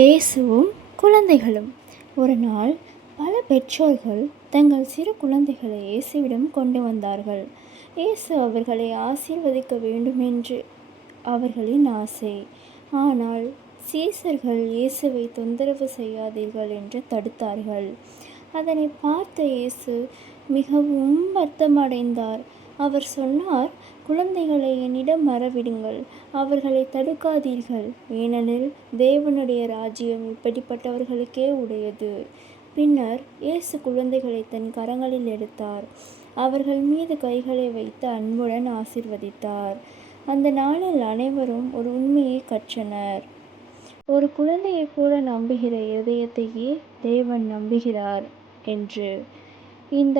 இயேசுவும் குழந்தைகளும். ஒரு நாள் பல பெற்றோர்கள் தங்கள் சிறு குழந்தைகளை இயேசுவிடம் கொண்டு வந்தார்கள். இயேசு அவர்களை ஆசீர்வதிக்க வேண்டுமென்று அவர்களின் ஆசை. ஆனால் சீசர்கள் இயேசுவை தொந்தரவு செய்யாதீர்கள் என்று தடுத்தார்கள். அதனை பார்த்த இயேசு மிகவும் வருத்தமடைந்தார். அவர் சொன்னார், குழந்தைகளை என்னிடம் வரவிடுங்கள், அவர்களை தடுக்காதீர்கள், ஏனெனில் தேவனுடைய ராஜ்யம் இப்படிப்பட்டவர்களுக்கே உடையது. பின்னர் இயேசு குழந்தைகளை தன் கரங்களில் எடுத்தார். அவர்கள் மீது கைகளை வைத்து அன்புடன் ஆசீர்வதித்தார். அந்த நாளில் அனைவரும் ஒரு உண்மையை கற்றனர். ஒரு குழந்தையைப் போல நம்புகிற இதயத்தையே தேவன் நம்புகிறார் என்று. இந்த